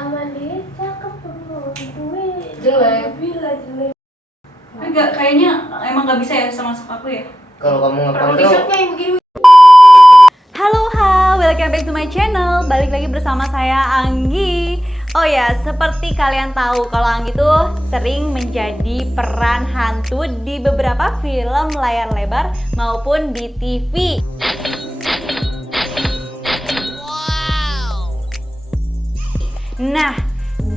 Amandine cakep tuh, gue Jelek. Bila jelek. Enggak, kayaknya emang nggak bisa ya sama aku ya. Kalau kamu Perlu ngekontrol, t-shirtnya yang begini. Halo, welcome back to my channel. Balik lagi bersama saya Anggi. Oh ya, seperti kalian tahu kalau Anggi tuh sering menjadi peran hantu di beberapa film layar lebar maupun di TV. Nah,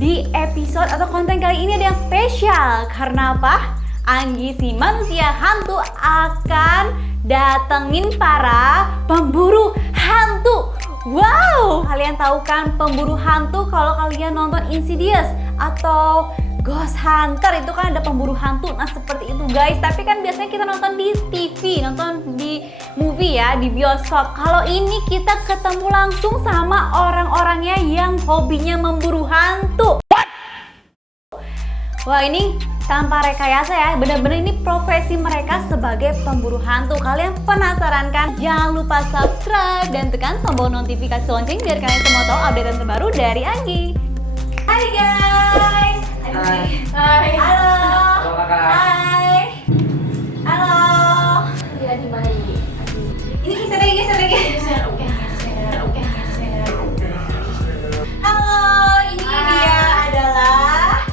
di episode atau konten kali ini ada yang spesial. Karena apa? Anggi si manusia hantu akan datengin para pemburu hantu. Wow, kalian tahu kan pemburu hantu kalau kalian nonton Insidious atau Ghost Hunter itu kan ada pemburu hantu. Nah seperti itu guys, tapi kan biasanya kita nonton di TV, nonton di movie ya, di bioskop. Kalau ini kita ketemu langsung sama orang-orangnya yang hobinya memburu hantu. Wah ini tanpa rekayasa ya, bener-bener ini profesi mereka sebagai pemburu hantu. Kalian penasaran kan? Jangan lupa subscribe dan tekan tombol notifikasi lonceng biar kalian semua tahu update terbaru dari Anggi. Hai guys. Hai. Halo. Halo kakak. Hai. Halo. Ya di mana ini? Ini geser lagi. Oke. Halo, ini dia adalah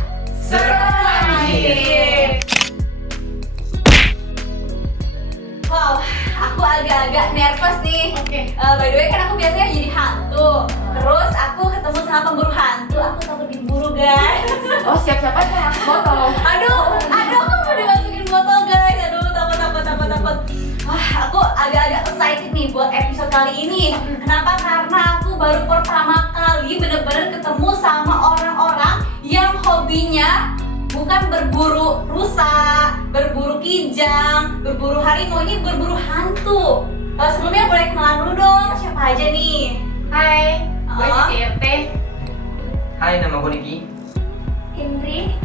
Wow, aku agak-agak nervous nih. Oke. By the way kan aku biasanya jadi hantu. Terus aku ketemu sama pemburu hantu, aku takut diburu guys. Oh siap-siap aja masuk botol. Aduh, aku mau dimasukin botol guys. Aduh, takut. Wah, aku agak-agak excited nih buat episode kali ini. Kenapa? Karena aku baru pertama kali bener-bener ketemu sama orang-orang yang hobinya bukan berburu rusa, berburu kijang, berburu harimau, ini berburu hantu. Sebelumnya boleh kenalan dulu dong, siapa aja nih? Hai. Gue CRT. Hai, nama gue Niki. Indri.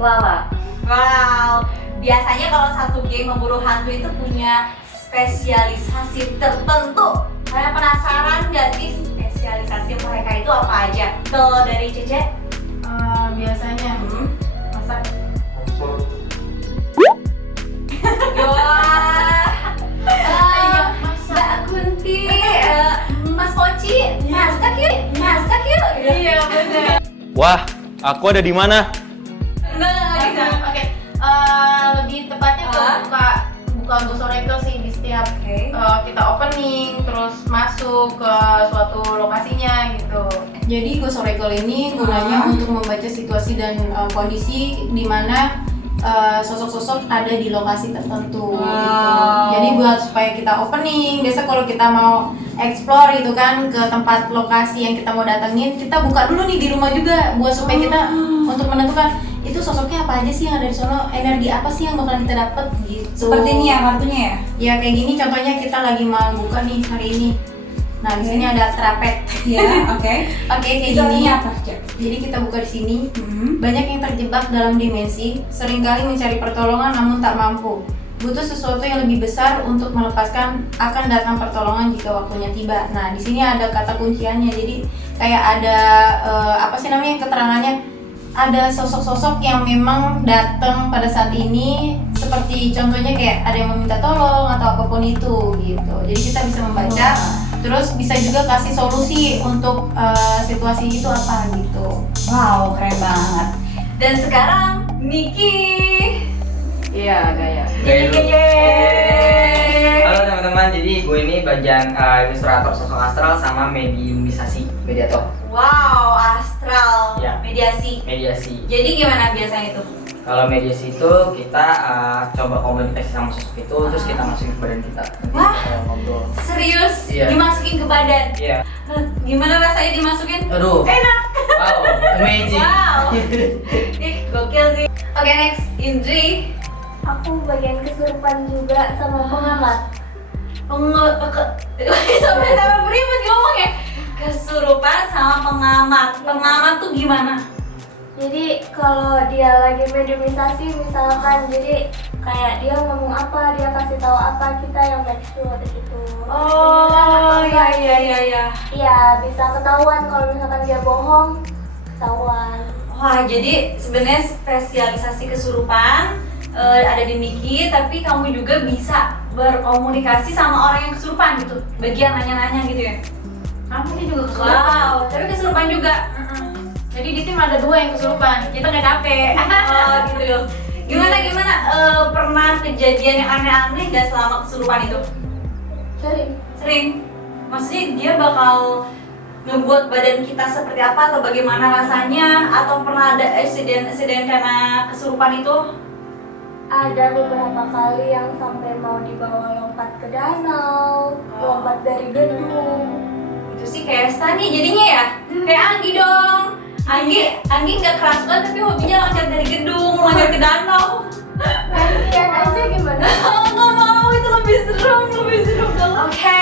Lala. Wow, biasanya kalau satu game memburu hantu itu punya spesialisasi tertentu. Kalian penasaran nggak sih spesialisasi mereka itu apa aja? Kalau dari Cece? Biasanya masak. Wah, Masak. Mbak Kunti, Mas Poci, masak yuk. Iya benar. Wah, aku ada di mana? Enggak bisa. Oke. Lebih tepatnya ke buka Ghost Oracle sih di setiap Oke. kita opening terus masuk ke suatu lokasinya gitu. Jadi Ghost Oracle ini gunanya untuk membaca situasi dan kondisi di mana sosok-sosok ada di lokasi tertentu gitu. Jadi buat supaya kita opening, biasa kalau kita mau explore gitu kan ke tempat lokasi yang kita mau datengin, kita buka dulu nih di rumah juga buat supaya kita untuk menentukan itu sosoknya apa aja sih yang ada di sono, energi apa sih yang bakal kita dapet gitu. Seperti ini ya kartunya ya? Ya kayak gini contohnya kita lagi mau buka nih hari ini. Nah, di sini ada trapet. Iya, oke. Oke, kayak Itu gini. artinya apa, Cek? Jadi kita buka di sini. Banyak yang terjebak dalam dimensi, seringkali mencari pertolongan namun tak mampu. Butuh sesuatu yang lebih besar untuk melepaskan, akan datang pertolongan jika waktunya tiba. Nah, di sini ada kata kunciannya. Jadi kayak ada apa sih namanya keterangannya? Ada sosok-sosok yang memang datang pada saat ini, seperti contohnya kayak ada yang meminta tolong atau apapun itu gitu. Jadi kita bisa membaca, terus bisa juga kasih solusi untuk situasi itu apa gitu. Wow, keren banget. Dan sekarang Niki. Iya, gaya. Gaya dulu. Yeay. Halo teman-teman, jadi gue ini bagian ilustrator sosok astral sama mediumisasi, mediator. Wow, astral, Ya. mediasi. Jadi gimana biasanya itu? Kalau mediasi itu kita coba komunikasi sama sosok itu, terus kita masukin ke badan kita. Nanti Wah. kita ngobrol. Serius? Iya. Dimasukin ke badan? Iya. Gimana rasanya dimasukin? Aduh. Enak. Wow, amazing. Wow. Ih, gokil sih. Oke, next, Indri. Aku bagian kesurupan juga sama pengamat. Sampai beribet ngomong ya. Kesurupan sama pengamat. Pengamat tuh gimana? Jadi kalau dia lagi mediumisasi misalkan, jadi kayak dia ngomong apa, dia kasih tahu apa, kita yang make sure gitu. Oh, Beneran atau iya enggak. iya. Iya, bisa ketahuan kalau misalkan dia bohong, ketahuan. Wah, jadi sebenarnya spesialisasi kesurupan ada di Niki, tapi kamu juga bisa berkomunikasi sama orang yang kesurupan gitu, bagian nanya-nanya gitu ya. Kamu ini juga kesurupan. Wow, tapi kesurupan juga. Jadi di tim ada 2 yang kesurupan, kita nggak capek. Oh gitu loh. Gimana pernah kejadian yang aneh-aneh gak selama kesurupan itu? Sering. Maksudnya dia bakal ngebuat badan kita seperti apa atau bagaimana rasanya, atau pernah ada insiden karena kesurupan itu? Ada beberapa kali yang sampai mau dibawa lompat ke danau, lompat dari gedung. Itu sih kayak Stani jadinya ya. Kayak Anggi dong. Anggi nggak keras banget tapi hobinya loncat dari gedung, loncat ke danau. Gantian aja gimana? Oh, nggak mau, itu lebih serem dong. Oke,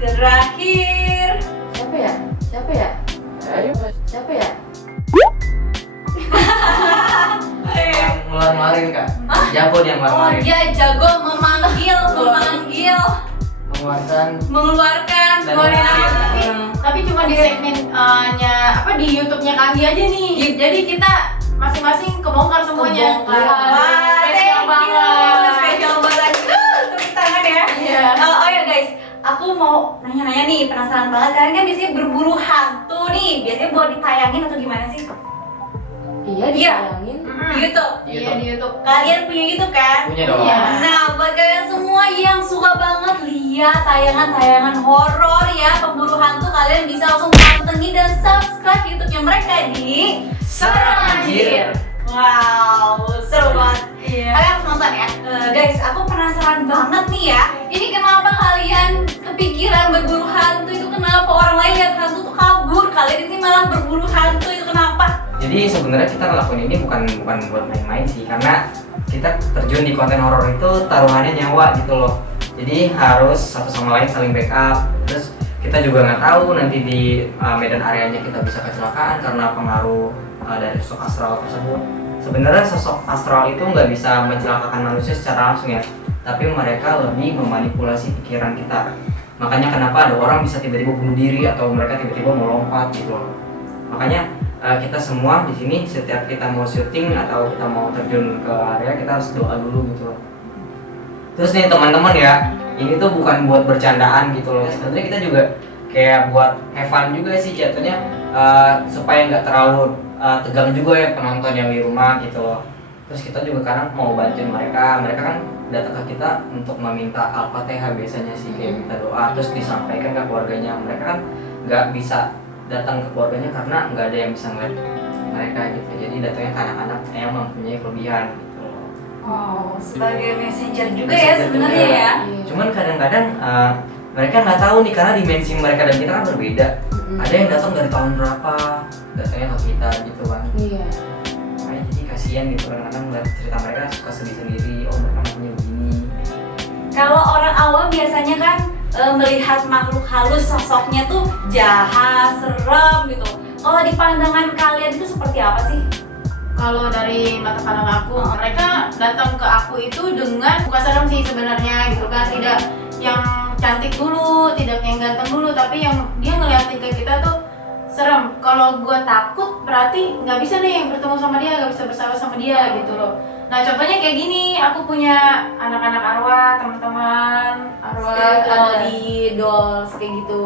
terakhir. Siapa ya? Ayo, siapa ya? Yang ngeluarin Kak. Jago dia Oh, ngeluarin. dia jago memanggil, mengeluarkan Dan keluarin mengusir. api. Tapi cuma di segmennya di YouTube-nya Kanggi aja nih. Jadi kita masing-masing kebongkar semuanya. Wah, Spesial banget. Spesial banget. Tepuk tangan ya. Iya. Oh ya guys, aku mau nanya-nanya nih, penasaran banget. Kalian kan biasanya berburu hantu nih, biasanya buat ditayangin atau gimana sih? Iya, ditayangin. Di YouTube. Iya di YouTube. Kalian punya YouTube kan? Punya dong. Iya. Nah, buat kalian semua yang suka banget lihat tayangan-tayangan horor ya, pemburu hantu, kalian bisa langsung pantengin dan subscribe YouTube-nya mereka di Serem Anjir. Wow, seru banget. Iya. Kalian harus nonton ya. Guys, aku penasaran banget nih ya. Ini kenapa kalian kepikiran berburu hantu itu? Kenapa orang lain lihat hantu tuh kabur? Kalian ini malah berburu hantu itu kenapa? Jadi sebenarnya kita ngelakuin ini bukan buat main-main sih, karena kita terjun di konten horor itu taruhannya nyawa gitu loh. Jadi harus satu sama lain saling backup. Terus kita juga nggak tahu nanti di medan areanya kita bisa kecelakaan karena pengaruh dari sosok astral tersebut. Sebenarnya sosok astral itu nggak bisa mencelakakan manusia secara langsung ya, tapi mereka lebih memanipulasi pikiran kita. Makanya kenapa ada orang bisa tiba-tiba bunuh diri atau mereka tiba-tiba mau lompat gitu loh. Makanya kita semua di sini setiap kita mau syuting atau kita mau terjun ke area kita harus doa dulu gitu loh. Terus nih teman-teman ya, ini tuh bukan buat bercandaan gitu loh. Sebenarnya kita juga kayak buat have fun juga sih jatuhnya, supaya nggak terlalu tegang juga ya penonton yang di rumah gitu loh. Terus kita juga kadang mau bantuin mereka kan datang ke kita untuk meminta Al-Fatihah biasanya sih, kayak minta doa terus disampaikan ke keluarganya. Mereka kan nggak bisa datang ke keluarganya karena nggak ada yang bisa ngeliat mereka gitu, jadi datangnya ke anak-anak yang mempunyai kelebihan gitu. Oh, sebagai messenger juga ya sebenarnya juga. ya. Cuman kadang-kadang mereka nggak tahu nih karena dimensi mereka dan kita kan berbeda. Ada yang datang dari tahun berapa datangnya ke kita gitu kan. Iya. Makanya jadi kasihan gitu, kadang-kadang ngeliat cerita mereka suka sedih sendiri, oh mereka punya begini. Kalau orang awam biasanya kan melihat makhluk halus sosoknya tuh jahat, serem gitu. Kalau di pandangan kalian itu seperti apa sih? Kalau dari mata pandang aku, mereka datang ke aku itu dengan bukan serem sih sebenarnya gitu kan, tidak yang cantik dulu, tidak yang ganteng dulu, tapi yang dia ngeliatin ke kita tuh serem. Kalau gua takut berarti nggak bisa nih yang bertemu sama dia, nggak bisa bersama sama dia gitu loh. Nah contohnya kayak gini, aku punya anak-anak arwah, teman-teman arwah Spirit ada dolls. di dolls kayak gitu.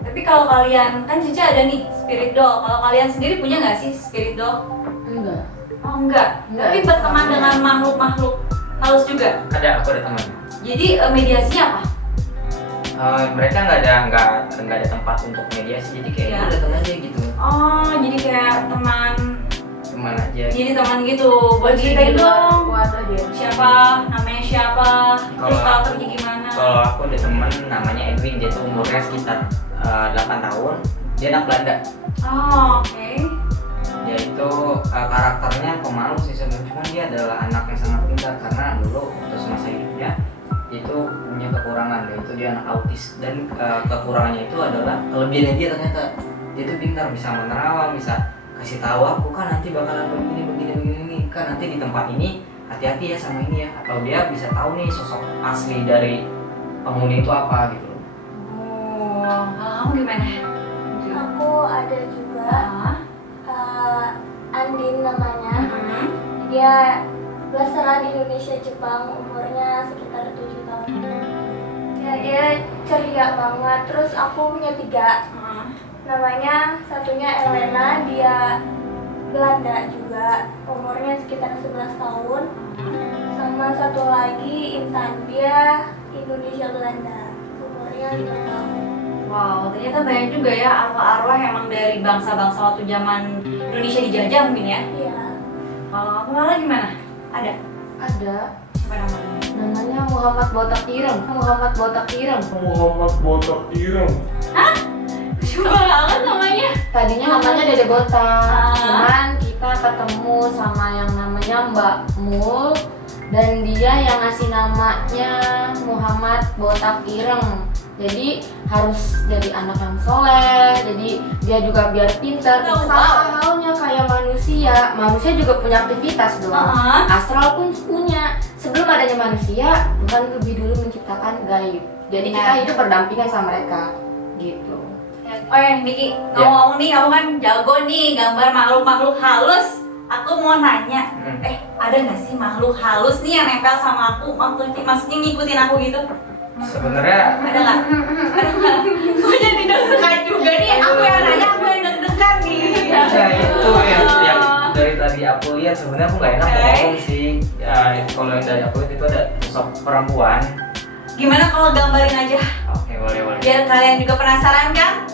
Tapi kalau kalian, kan Cica ada nih spirit doll. Kalau kalian sendiri punya nggak sih spirit doll? Enggak. Oh enggak. Enggak. Tapi berteman dengan makhluk-makhluk halus juga. Aku ada teman. Jadi mediasinya apa? Mereka nggak ada tempat untuk mediasi, jadi kayak Ya. udah datang aja gitu, Oh, jadi kayak teman. teman aja. Jadi teman gitu. Buat ceritain dong. Waduh dia. Siapa? Namanya siapa? Terus Kalau- karakternya gimana? Kalau aku ada teman namanya Edwin, dia tuh umurnya sekitar 8 tahun, dia anak Belanda. Oh, oke. Dia itu karakternya pemalu sih sebenarnya, cuman dia adalah anak yang sangat pintar karena dulu waktu semasa hidupnya itu punya kekurangan, yaitu dia anak autis, dan kekurangannya itu adalah kelebihannya dia ternyata dia tuh pintar, bisa menerawang, bisa kasih tahu aku kan nanti bakalan begini kan nanti di tempat ini hati-hati ya sama ini ya, atau dia bisa tahu nih sosok asli dari penghuni itu apa gitu loh. Oh, kamu gimana? Aku ada juga. Ah, jurusan Indonesia Jepang, umurnya sekitar 7 tahun. Ya dia ceria banget. Terus aku punya 3. Namanya satunya Elena, dia Belanda juga, umurnya sekitar 11 tahun. Sama satu lagi Intan, dia Indonesia Belanda, umurnya 5 tahun. Wow, ternyata banyak juga ya arwah-arwah emang dari bangsa-bangsa waktu zaman Indonesia dijajah mungkin ya. Iya. Kalau aku malah gimana? Ada? Ada. Siapa namanya? Namanya Muhammad Botak Ireng. Muhammad Botak Ireng. Coba banget namanya. Tadinya namanya Dede Botak. Ah. Cuman kita ketemu sama yang namanya Mbak Mul dan dia yang ngasih namanya Muhammad Botak Ireng. Jadi harus jadi anak yang soleh, jadi dia juga biar pinter. Oh, Sama wow. halnya kayak manusia juga punya aktivitas dong. Astral pun punya. Sebelum adanya manusia, Tuhan lebih dulu menciptakan gaib. Jadi kita Nah. hidup berdampingan sama mereka, gitu. Oh ya, Niki, ngomong nih, kamu kan jago nih gambar makhluk-makhluk halus. Aku mau nanya, ada nggak sih makhluk halus nih yang nempel sama aku, maksudnya ngikutin aku gitu? Sebenarnya Ada nggak? Kok jadi deg-degan juga nih? Aku yang nanya, aku yang deg-degan nih. ya itu yang dari tadi aku lihat sebenarnya aku nggak enak Oke. ngomong sih. Ya, kalau yang dari aku lihat itu ada sosok perempuan. Gimana kalau gambarin aja? Oke, boleh. Biar kalian juga penasaran kan?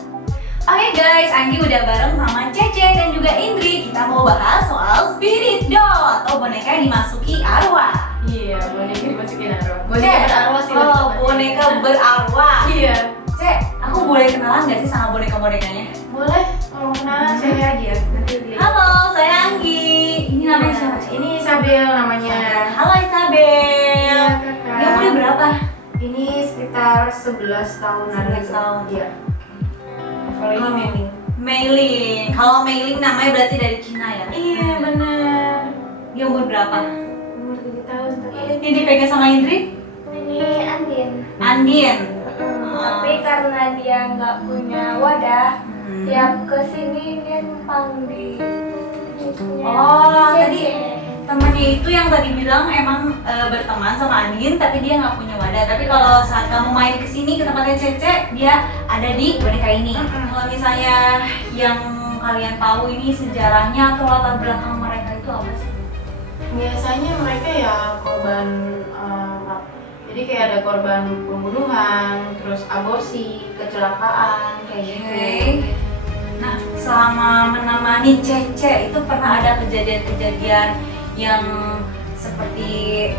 Oke guys, Anggi udah bareng sama Cece dan juga Indri. Kita mau bahas soal spirit doll atau boneka yang dimasuki arwah. Iya, boneka dimasukin arwah. Boneka berarwah sih. Oh, boneka berarwah. Iya. Cek, aku boleh kenalan gak sih sama boneka-bonekanya? Boleh, kalau kenalan saya aja. Nanti beli. Halo, saya Anggi. Ini namanya siapa? Cek? Ini Isabel namanya. Halo Isabel. Kakak. Dia umurnya berapa? Ini sekitar 11 tahunan. 11 tahun. Iya. Kalau ini Meli. Meiling. Kalau Meiling namanya berarti dari Cina ya? Iya benar. Dia umur berapa? Umur 7 tahun. Ini dipegang sama Indri? Ini Andin. Andin. Tapi karena dia nggak punya wadah, Hmm. tiap kesini dia numpang di punya Oh, Cece. tadi temannya itu yang tadi bilang emang berteman sama Andin tapi dia nggak punya wadah. Tapi kalau saat kamu main kesini ke tempatnya Cece, dia ada di boneka ini. Kalau misalnya yang kalian tahu ini sejarahnya atau latar belakang mereka itu apa sih? Biasanya mereka ya korban jadi kayak ada korban pembunuhan, terus aborsi, kecelakaan kayak gitu. Oke. Nah, selama menemani Cece itu pernah ada kejadian-kejadian yang seperti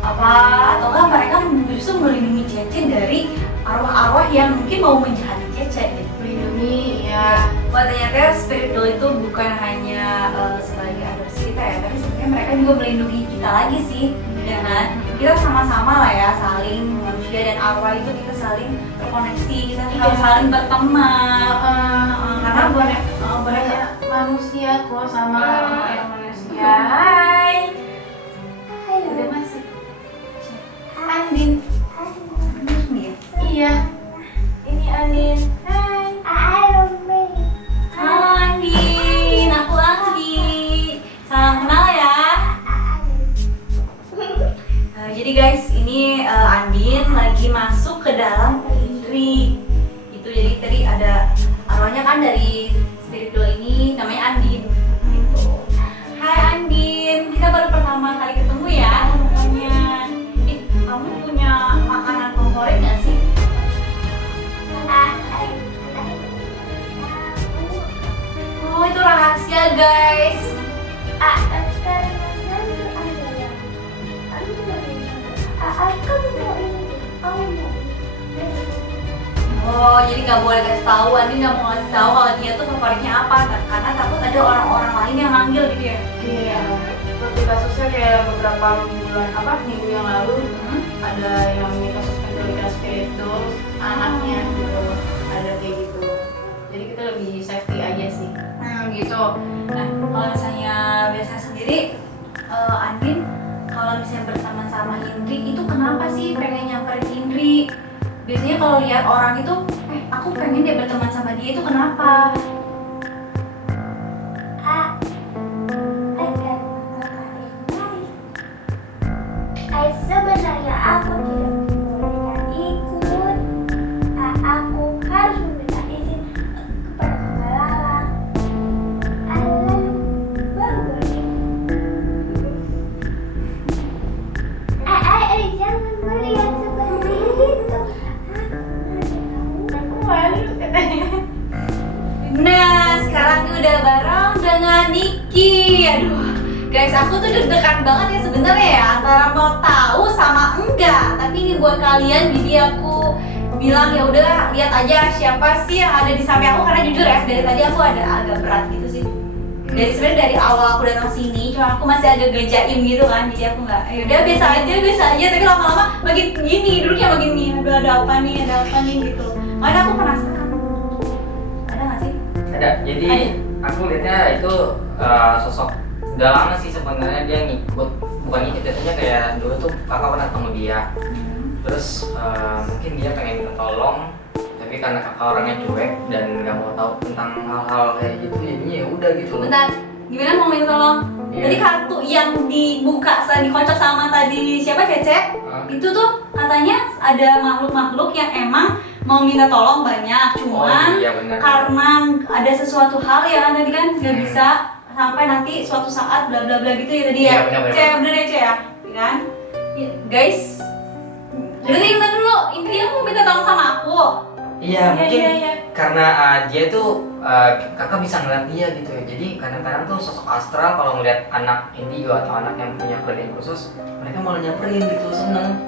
apa ataukah mereka justru melindungi Cece dari arwah-arwah yang mungkin mau menjahati Cece gitu? Melindungi ya. Wah, ternyata spirit doll itu bukan hanya sebagai adopsi kita ya, tapi sebenarnya mereka juga melindungi kita lagi sih, ya kan? Kita sama-sama lah ya, saling manusia dan arwah itu kita saling terkoneksi, kita harus saling berteman. Karena boneka Manusia kok sama orang yang manusia. Hai. Hai, Udah masuk. Andin. Andin. Iya. Ini Andin. Hai. Halo Andin, aku Anggi. Salam kenal ya. Jadi guys, ini Andin lagi masuk ke dalam Indri. Itu jadi tadi ada arwahnya kan dari spirit doll ini namanya Andin. Gitu. Hai Andin, kita baru pertama kali ketemu ya. Makanya, kamu punya makanan favorit nggak sih? Oh itu rahasia guys. Oh, jadi nggak boleh kasih tahu, Andi nggak mau kasih tahu kalau dia tuh favoritnya apa, karena takut ada orang-orang lain yang manggil gitu ya. Iya. Seperti kasusnya kayak beberapa minggu yang lalu ada yang kasus penculikan spirit doll anaknya gitu. Ada kayak gitu. Jadi kita lebih safety aja sih. Gitu. Nah, kalau misalnya biasa sendiri, Andin kalau misalnya berteman sama Indri itu kenapa sih pengen nyamperin Indri? Biasanya kalau lihat orang itu, aku pengen dia berteman sama dia itu kenapa? udah bareng dengan Niki. Aduh, guys, aku tuh deg-degan banget ya sebenarnya ya antara mau tahu sama enggak. Tapi ini buat kalian, jadi aku bilang ya udah lihat aja siapa sih yang ada di samping aku, karena jujur ya dari tadi aku ada agak berat gitu sih. Sebenarnya dari awal aku datang sini, cuma aku masih agak gejaim gitu kan, jadi aku nggak, ya udah biasa aja. Tapi lama-lama makin gini, duduknya makin gini, ada apa nih gitu. Makanya aku penasaran. Ada nggak sih? Ada. Jadi aku lihatnya itu sosok udah lama sih sebenarnya dia ngikut, bukan ngikut jatuhnya kayak dulu tuh kakak pernah ketemu dia. Terus mungkin dia pengen minta tolong, tapi karena kakak orangnya cuek dan nggak mau tahu tentang hal-hal kayak gitu, jadinya ya udah gitu. Bentar, gimana mau minta tolong? Iya. Tadi kartu yang dibuka, dikocok sama tadi siapa Cece? Itu tuh katanya ada makhluk-makhluk yang emang mau minta tolong banyak, cuman iya, benar. karena ada sesuatu hal ya kan tadi kan nggak bisa sampai nanti suatu saat bla bla bla gitu ya tadi ya. Iya, benar. Cece bener ya Cece ya, kan? Ya, guys, dengerin dulu, intinya mau minta tolong sama aku. Iya, mungkin iya. karena dia tuh kakak bisa ngeliat dia gitu ya. Jadi kadang-kadang tuh sosok astral kalau ngeliat anak indigo atau anak yang punya keahlian khusus, mereka malah nyamperin gitu, seneng.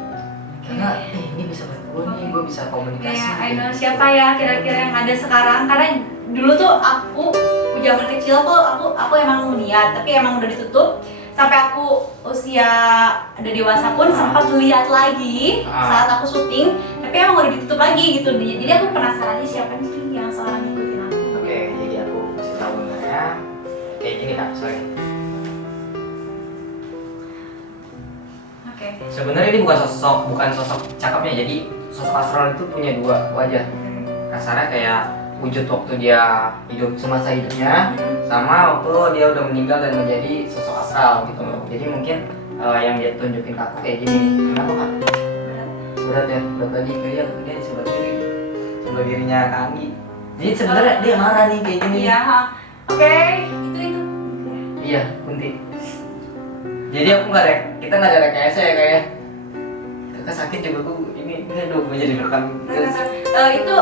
Karena ini bisa buat gue nih, gue bisa komunikasi. Kayak I know gitu. siapa ya kira-kira yang ada sekarang, karena dulu tuh aku zaman kecil tuh aku emang lihat, tapi emang udah ditutup. Sampai aku usia udah dewasa pun sempat lihat lagi saat aku syuting, tapi emang udah ditutup lagi gitu. Jadi aku penasaran nih siapa sih yang sekarang ngikutin aku. Oke, jadi aku kasih tahu benernya kayak gini kak, sorry. Oke. Sebenarnya ini bukan sosok cakepnya, jadi sosok astral itu punya dua wajah. Kasarnya kayak wujud waktu dia hidup semasa hidupnya, sama waktu dia udah meninggal dan menjadi sosok astral gitu loh. Jadi mungkin yang dia tunjukin ke aku kayak gini. Kenapa kak? Berat ya, berat tadi dia di sebelah kiri, sebelah kirinya Kak Anggi. Jadi sebenarnya dia marah nih kayak gini. Iya. Oke, itu. Iya, Kunti. Jadi aku kita nggak ada rekayasa ya kayak. Kakak sakit juga aku ini aduh gue jadi rekam. Itu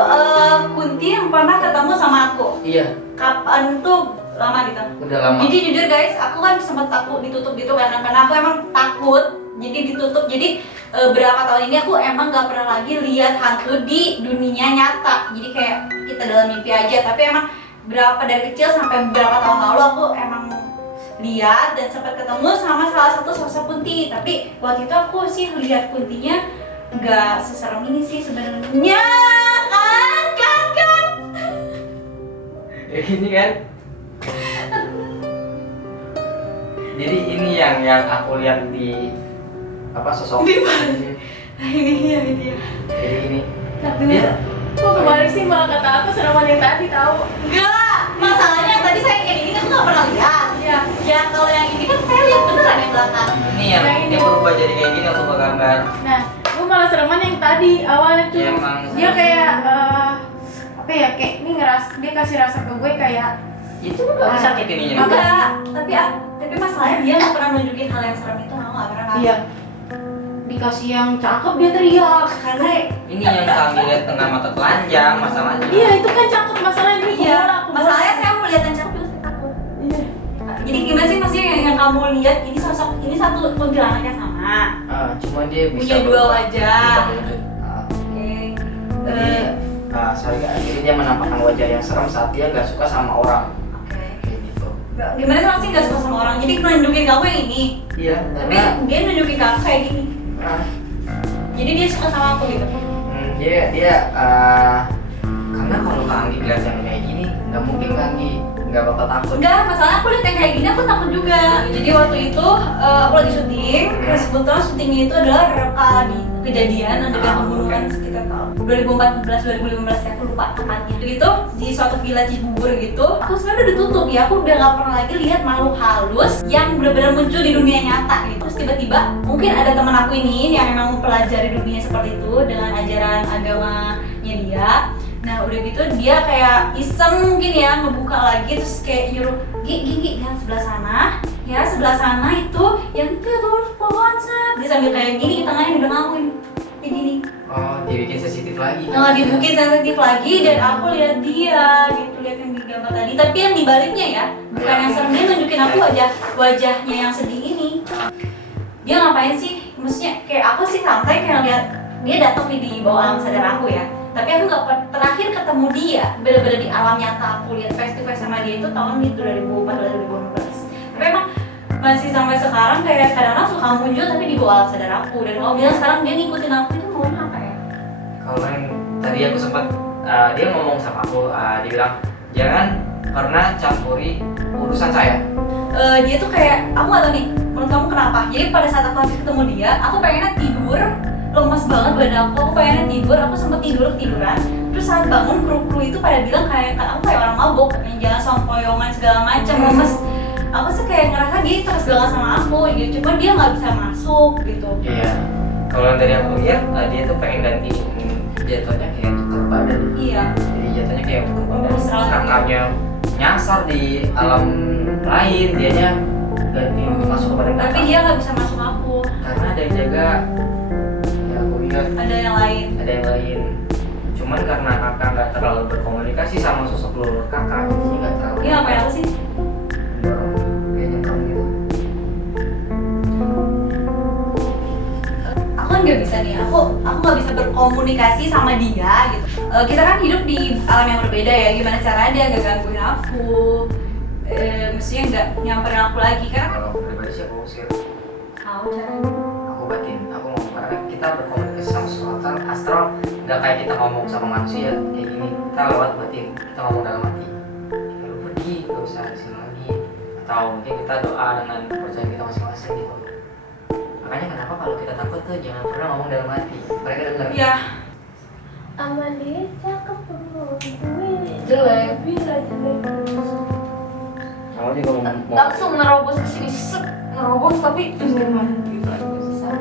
Kunti yang pernah ketemu sama aku. Iya. Kapan tuh lama gitu? Udah lama. Jadi jujur guys, aku kan sempat takut ditutup gitu karena aku emang takut. Jadi ditutup. Jadi berapa tahun ini aku emang nggak pernah lagi lihat hantu di dunia nyata. Jadi kayak kita dalam mimpi aja. Tapi emang berapa dari kecil sampai berapa tahun lalu aku emang lihat dan sempat ketemu sama salah satu sosok Kunti. Tapi waktu itu aku sih lihat Kuntinya nggak seserem ini sih sebenarnya kan. Kayak gini kan. Jadi ini yang aku lihat di apa sosok Ini dia. jadi ini Tapi dia kok kemarin sih malah kata aku sereman yang tadi tahu. Enggak, masalahnya tadi saya yang ini kan nggak pernah lihat. Iya. Ya kalau yang ini kan saya lihat beneran yang belakang. ini yang dia berubah jadi kayak gini waktu gambar. Nah, gue malah sereman yang tadi awalnya tuh. Ya, emang dia serem. kayak apa ya, kayak ini dia kasih rasa ke gue kayak Itu udah sakit ininya. Enggak, tapi masalahnya dia nggak pernah nunjukin hal yang serem itu, nggak pernah. iya. Dikasih yang cakep dia teriak. Karena Ini yang kami lihat dengan mata telanjang masalahnya. Iya, itu kan cakep masalahnya dia. iya, masalahnya saya mau lihat yang cakep juga saya takut. Iya. Jadi gimana sih maksudnya yang kamu lihat ini sosok ini satu kuntilanaknya sama. Cuma dia bisa Punya dua berubah, wajah. berubah wujud. Oke. Jadi, sorry kak, jadi dia menampakkan wajah yang serem saat dia nggak suka sama orang. Oke. Kayak gitu. Gimana sih maksudnya nggak suka sama orang? Jadi nunjukin kamu yang ini. Iya, Tapi karena dia nunjukin kamu kayak gini. Jadi dia suka sama aku gitu. dia karena kalau Kak Anggi lihat yang kayak gini, nggak mungkin Kak Anggi nggak bakal takut. Enggak, masalah aku lihat yang kayak gini aku takut juga. Jadi waktu itu aku lagi syuting, terus kebetulan syutingnya itu adalah reka di kejadian adegan pembunuhan sekitar tahun 2014-2015 ya, aku lupa tepatnya. Itu di suatu villa Cibubur gitu. Aku sebenarnya udah tutup ya, aku udah gak pernah lagi lihat makhluk halus yang benar-benar muncul di dunia nyata gitu. Terus tiba-tiba mungkin ada teman aku ini yang memang mempelajari dunia seperti itu dengan ajaran agamanya dia. Nah udah gitu dia kayak iseng mungkin ya ngebuka lagi terus kayak nyuruh Gigi yang sebelah sana ya, sebelah sana itu yang ke pohon set. Dia sambil kayak gini tangannya udah ngawin kayak gini. Oh, dibikin sensitif lagi. Dibikin sensitif lagi dan aku lihat dia gitu, lihat yang gambar tadi, tapi yang dibaliknya ya, bukan yang serem. Dia nunjukin aku wajahnya yang sedih ini. Dia ngapain sih? Maksudnya kayak aku sih santai kayak lihat dia datang nih di bawah alam sadar aku ya. Tapi aku nggak terakhir ketemu dia bener-bener di alam nyata. Aku lihat face to face sama dia itu tahun itu 2014 2015. Tapi emang masih sampai sekarang kayak kadang-kadang suka muncul tapi di bawah alam sadar aku. Dan kalau bilang sekarang dia ngikutin aku itu maunya apa ya? Kalau yang tadi aku sempat dia ngomong sama aku, dia bilang jangan pernah campuri urusan saya. Dia tuh kayak, aku gak tau nih, menurut kamu kenapa? Jadi pada saat aku habis ketemu dia, aku pengennya tidur, lemas banget badan aku pengennya tidur, aku sempet tiduran. Terus saat bangun, kru itu pada bilang kayak, aku kayak orang mabok, yang jangan sompoyongan segala macam, lemes. Aku sih kayak ngerasa dia tegas banget sama aku, gitu. Cuma dia nggak bisa masuk gitu. Iya. Kalau yang tadi aku lihat, dia tuh pengen ganti jatuhnya kayak tukar badan. Iya. Jadi jatuhnya kayak tukar badan. Mesra. Kakaknya nyasar di alam lain, dianya ganti masuk ke badan kakak. Tapi dia nggak bisa masuk aku. Karena ada yang jaga. Ya aku lihat Ada yang lain. ada yang lain. Cuman karena kakak nggak terlalu berkomunikasi sama sosok leluhur kakak, jadi nggak terlalu. Dia ngapain aku sih? Kayak nyekam gitu. Aku kan nggak bisa nih, aku nggak bisa berkomunikasi sama dia gitu. Kita kan hidup di alam yang berbeda ya, gimana caranya dia nggak gangguin aku, mestinya nggak nyamperin aku lagi karena Kalau pribadi sih aku usir. tahu caranya. Aku batin, aku ngomong karena kita berkomunikasi sama sesuatu astral nggak kayak kita ngomong sama manusia kayak gini, kita lewat batin, kita ngomong dalam hati kayak lu pergi, gak usah disini lagi, atau mungkin kita doa dengan kepercayaan kita masing-masing gitu. Makanya kenapa kalau kita takut tuh jangan pernah ngomong dalam hati, mereka denger. Iya. Amalia cakep banget. Jelek. Bisa jelek. Kamu juga mau Langsung nerobos ke sini, set, nerobos tapi gitu lagi bisa.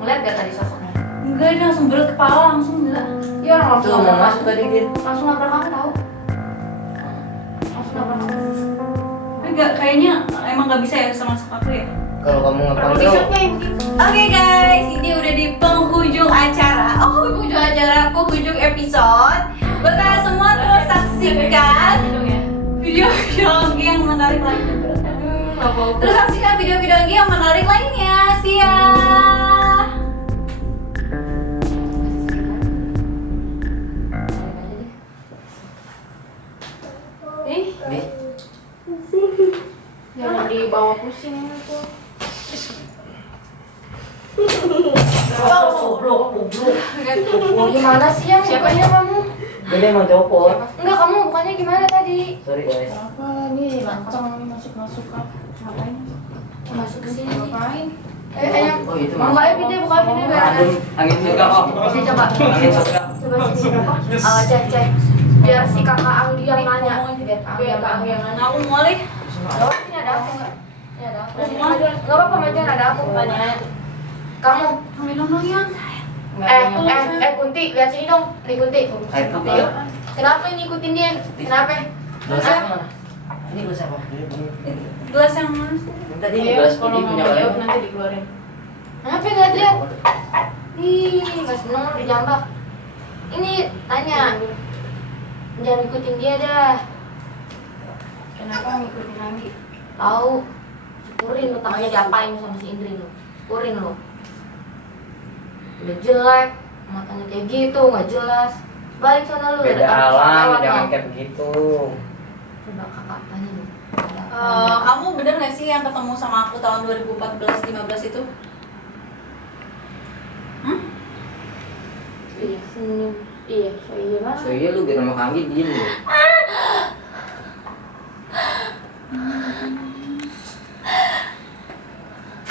Ngeliat gak tadi sosoknya? Enggak, dia langsung berat kepala, langsung enggak. Iya, langsung tuh mau nabrak masuk tadi dia. langsung nabrak kamu tahu? Langsung nabrak kamu. Tapi enggak, kayaknya emang nggak bisa ya bisa masuk aku ya. Kalau kamu ngepanggil, T-shirtnya ibu gitu. Oke guys, ini udah di penghujung acara. Penghujung acara, penghujung episode. Buat kalian semua terus saksikan video-video Anggi yang menarik lainnya. Terus saksikan video-video Anggi yang menarik lainnya. See ya. Ih, nih jangan dibawa pusing itu. Gimana sih yang mukanya kamu? dia mau copot. Enggak, kamu mukanya gimana tadi? Sorry guys. Apa nih lancang nih masuk ngapain? Masuk ke sini ngapain? Oh itu buka video biar angin surga kok. sini coba. Angin surga. Coba sini. Cek. Biar si kakak Anggi yang nanya. Biar Anggi yang nanya. Aku mulai. Oh, ini ada aku enggak? Ini ada aku. Enggak apa-apa, majuan ada aku. Tanya. Kamu Minum dong yang. Kunti, lihat sini dong. Nih Kunti. Air putih. Kenapa ini ikutin dia? Kenapa? Gelas apa mana? Ini gelas apa? Gelas yang mana? Tadi gelas putih punya kalian. nanti dikeluarin. Kenapa nggak lihat? Ih, nggak seneng lu dijambak. Ini tanya. Jangan ikutin dia dah. Kenapa ngikutin Anggi? Tahu. Syukurin lu tangannya diapain sama si Indri lu. Syukurin lu. Udah jelek, matanya kayak gitu, nggak jelas. Balik sana lu. Beda ada alam, lewat, jangan no. kayak begitu. Coba kakak tanya lu. Kamu bener gak sih yang ketemu sama aku tahun 2014-15 itu? Iya, senyum. Iya, iya banget. So iya lu biar sama Kanggi diem lu.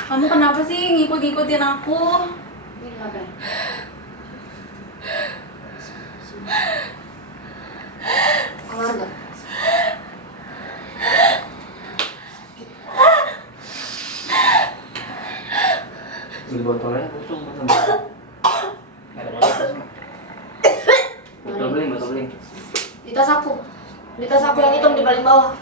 Kamu kenapa sih ngikut-ngikutin aku? Ini kenapa? Keluar nggak? Beli botolnya kosong sama. Ada botol. Botol beling. Di tas aku yang hitam di paling bawah.